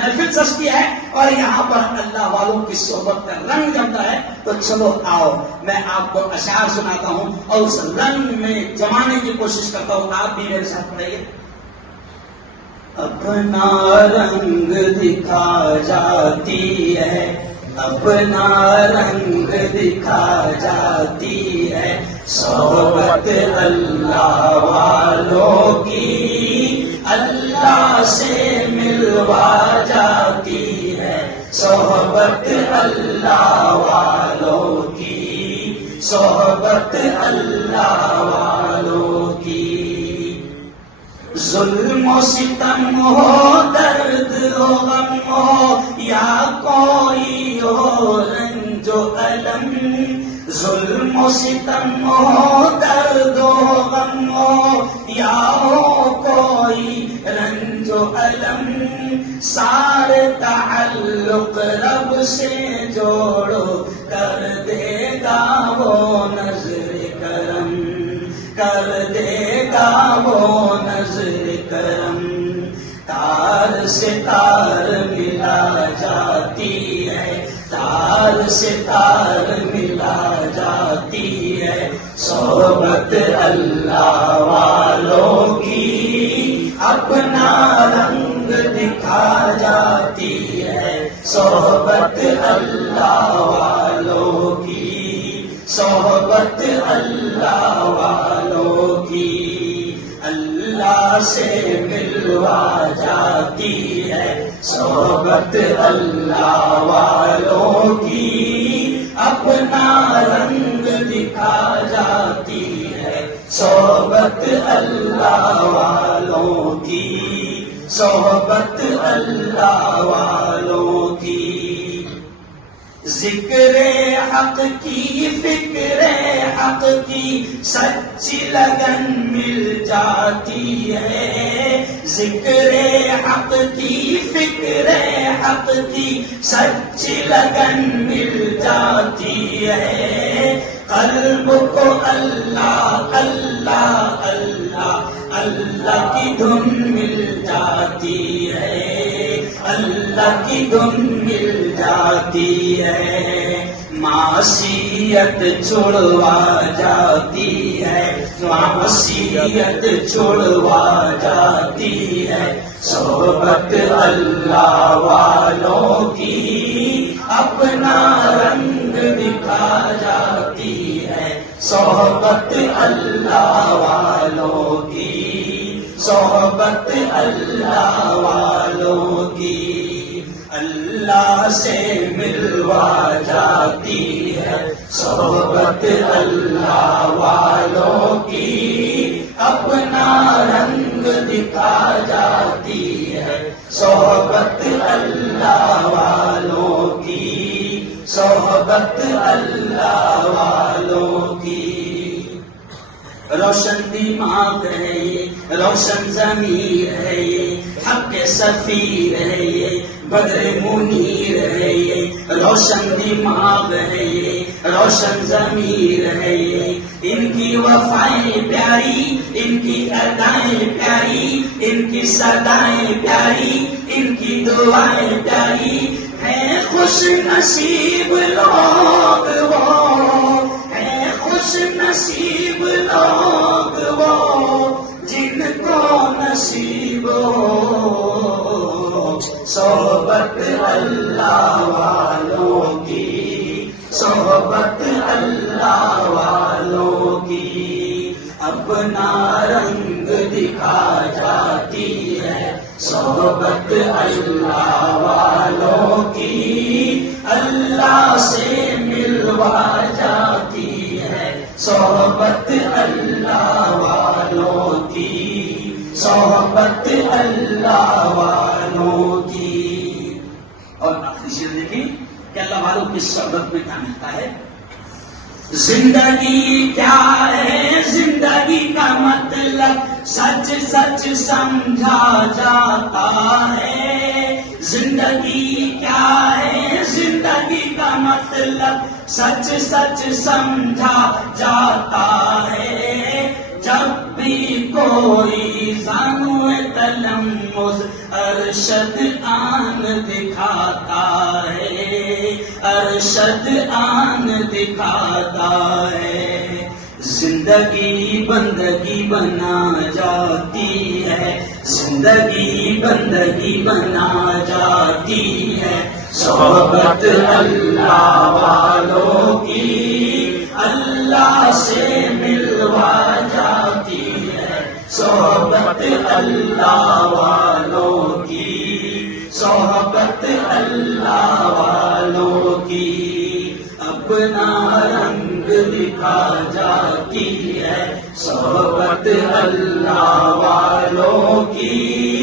محفل سجتی ہے اور یہاں پر اللہ والوں کی صحبت کا رنگ جمتا ہے، تو چلو آؤ میں آپ کو اشعار سناتا ہوں اور اس رنگ میں جمانے کی کوشش کرتا ہوں. آپ بھی میرے ساتھ پڑھیے. اپنا رنگ دکھا جاتی ہے، اپنا رنگ دکھا جاتی ہے، صحبت اللہ والوں کی اللہ سے ملوا جاتی ہے، صحبت اللہ والوں کی، صحبت اللہ والوں کی. ظلم و ستم ہو، درد و غم ہو، یا کوئی ہو رنج و الم، ظلم و ستم ہو، درد و غم ہو، یا ہو کوئی رنج و الم، سارے تعلق رب سے جوڑو، کر دے گا وہ نظر کرم، کر دے گا وہ نظر کرم. تار سے تار ملا جاتی ہے، تار سے تار ملا جاتی ہے، صحبت اللہ والوں کی اپنا رنگ دکھا جاتی ہے، صحبت اللہ والوں کی، صحبت اللہ والوں کی. اللہ سے ملوا جاتی ہے، صحبت اللہ والوں کی اپنا رنگ دکھا جاتی ہے، صحبت اللہ والوں کی، صحبت اللہ والوں کی. ذکر حق کی، فکر حق کی سچی لگن مل جاتی ہے، ذکر حق کی، فکر حق کی سچی لگن مل جاتی ہے، قلب کو اللہ اللہ اللہ اللہ کی دھن مل جاتی ہے، اللہ کی دھن مل جاتی ہے. معصیت چھڑوا جاتی ہے، معصیت چھڑوا جاتی ہے، صحبت اللہ والوں کی اپنا رنگ دکھا جاتی ہے، صحبت اللہ والوں کی، صحبت اللہ والوں کی. اللہ سے ملوا جاتی ہے، صحبت اللہ والوں کی اپنا رنگ دکھا جاتی ہے، صحبت اللہ والوں کی، صحبت اللہ والوں کی. روشن دماغ ہے یہ، روشن ضمیر ہے یہ، حق سفیر ہے یہ، بدر منیر ہے یہ، روشن دماغ ہے یہ، روشن ضمیر ہے یہ. ان کی وفائیں پیاری، ان کی ادائیں پیاری، ان کی صدائیں پیاری، ان کی دعائیں پیاری ہیں. خوش نصیب لوگ وہ ہیں، خوش نصیب لوگ وہ جن کو نصیب ہو صحبت اللہ والوں کی، صحبت اللہ والوں کی. اپنا رنگ دکھا جاتی ہے، صحبت اللہ والوں کی اللہ سے ملوا جاتی ہے، صحبت اللہ والوں کی، صحبت اللہ والوں کی. اور آخری شعر دیکھیں کہ اللہ والوں کی صحبت میں کیا ملتا ہے. زندگی کیا ہے، زندگی کا مطلب سچ سچ سمجھا جاتا ہے. زندگی کیا ہے، زندگی کا مطلب سچ سچ سمجھا جاتا ہے. جب بھی کوئی زانو تلمس ارشد آن دکھاتا ہے، ارشد آن دکھاتا ہے، زندگی بندگی بنا جاتی ہے، زندگی بندگی بنا جاتی ہے، صحبت اللہ والوں کی اللہ سے ملوا جاتی ہے، صحبت اللہ والوں کی، صحبت اللہ والوں کی، اپنا رنگ دکھا جاتی ہے، صحبت اللہ والوں کی